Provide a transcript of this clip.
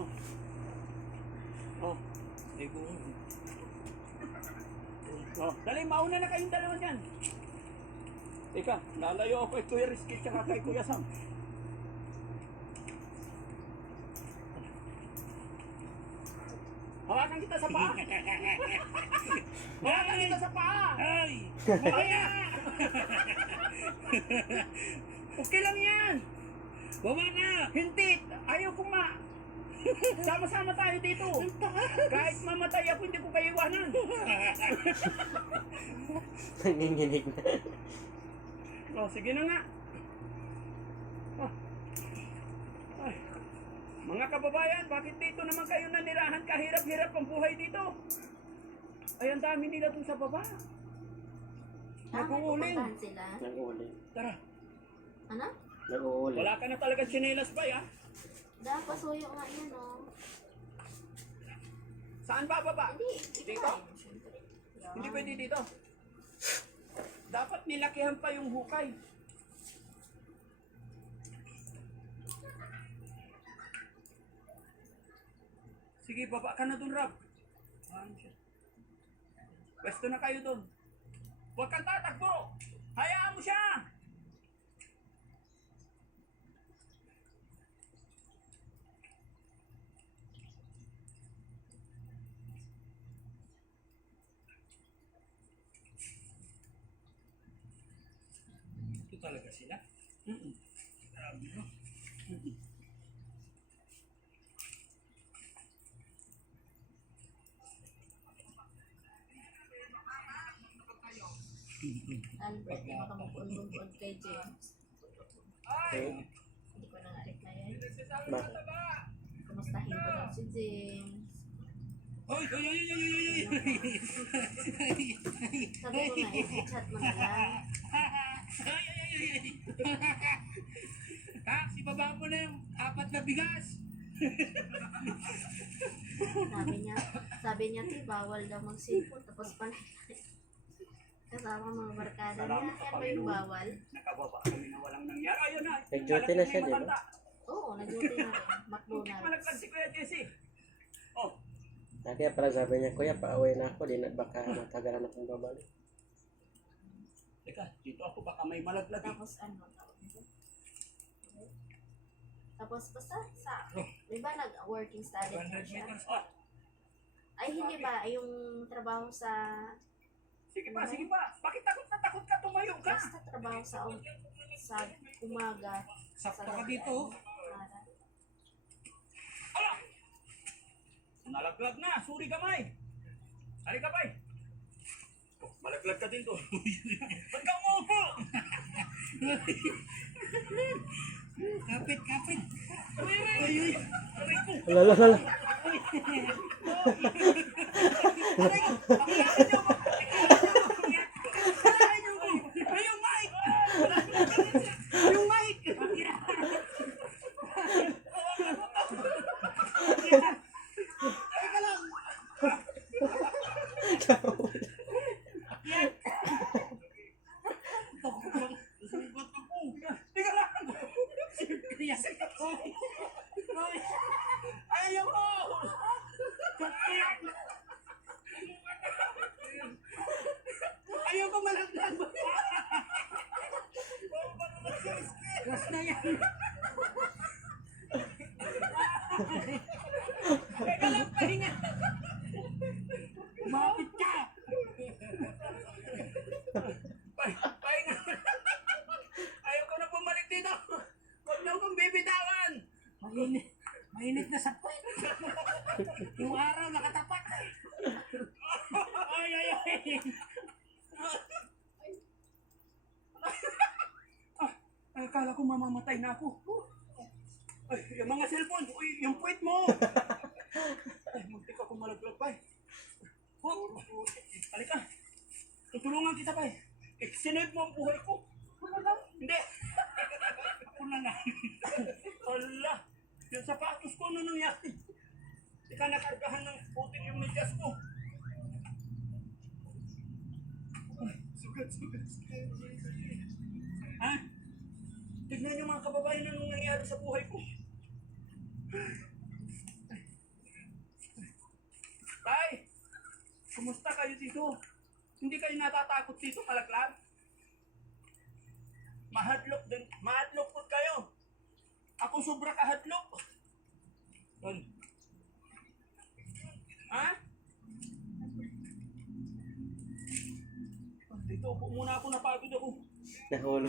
Oh. Oh. Ligo. Oh. Dali, mauna na kayong dalawa dyan. Teka, lalayo ako kay Kuya Rizky tsaka kay Kuya Sam. Hawakan kita sa paa. Hawakan kita sa paa. Ay! Mamaya! Okay lang yan. Baba na. Hindi. Ayaw ko ma. Sama-sama tayo dito. Kahit mamatay ako, hindi ko kayo iwanan. Nanginginig na. Oh, sige na nga. Oh. Ay. Mga kababayan, bakit dito naman kayo nanirahan? Kahirap-hirap ang buhay dito. Ay, ang dami nila dun sa baba. Nag-uuling. Pupuntahan sila. Nag-uuling. Tara. Ano? Nag-uuling. Wala ka na talaga tsinelas ba, ya? Pasuyo nga yan, oh. Saan bababa? Hindi. Dito? Hindi pwede dito. Dapat nilakihan pa yung hukay. Sige, baba ka na dun, Rab. Pwesto na kayo dun. Huwag kang tatakbo! Hayaan mo siya! Ito talaga sila? Grabe, no? Albert, di makamupun-pun kay James. Okay. Hindi ko na nga replyan. Bakit? Kumustahin ko daw si James. Oy, oy, oy, oy, oy, oy. Sabi ko nga, i-chat mo na lang. Ay, ay, ay, ay. Ha, si baba mo na yung 4 na bigas. Sabi niya, bawal daw mag-cellphone. Tapos pala, kasama mga barkada niya. Yan ba yung bawal? Nakababa kami na walang nangyari. Ayun na. Nag-duty na siya, di ba? Oo, nag-duty na rin. McDonald's. Malaglag si Kuya Jesse. Oh, Kaya pala sabi niya, Kuya, pauwi na ako. Di na baka matagalan akong babalik. teka, dito ako baka may malaglag. Tapos ano? Tapos basta di ba nag-working study 100 po siya? meters. Oh, Ay hindi ba, yung trabaho sa, sige pa, sige pa. Bakit takot na takot ka? Tumayo ka. basta trabaho sa umaga. Sakto ka gabi, dito. para. Ala! Nalaglag na. Suri kamay. Halika bay. Oh, malaglag ka din to. Ba't ka umuupo? Kapit, kapit. Uy, uy, uy. Aray ko. Lala, lala. Aray ko. Pakiyakin niyo ba? Pakiyakin niyo ba? Ay, yung mic. Yung mic. Teka lang. Teka lang. Ayaw ko. Ayaw ko malaglag. Gas na yan. Teka lang, pahinga. Mapit ka. Pahinga. Ayaw ko na bumalik dito. Huwag na akong bibitawan. Mainit na sa puwet. Yung araw nakatapak. Ay, ay, ay. Akala ko mamamatay na ako. Ay, yung mga cellphone, uy, yung puwet mo. Ay, muntik ako malaglag pa eh. Halika. Tutulungan kita pa eh. Sinave mo ang buhay ko. Hindi. Ako na lang. Ala. Yung sapatos ko ano nangyari. Ika nakargahan ng puting yung medyas ko. Sugat. Ha? Tignan niyo mga kababayan anong nangyari sa buhay ko. Ay. Kumusta kayo dito? Hindi kayo natatakot dito, malaglag? Mahadlok din. Mahadlok po kayo. Ako sobra kahadlok. Ha? Dito po muna ako, napagod ako. Nahulog.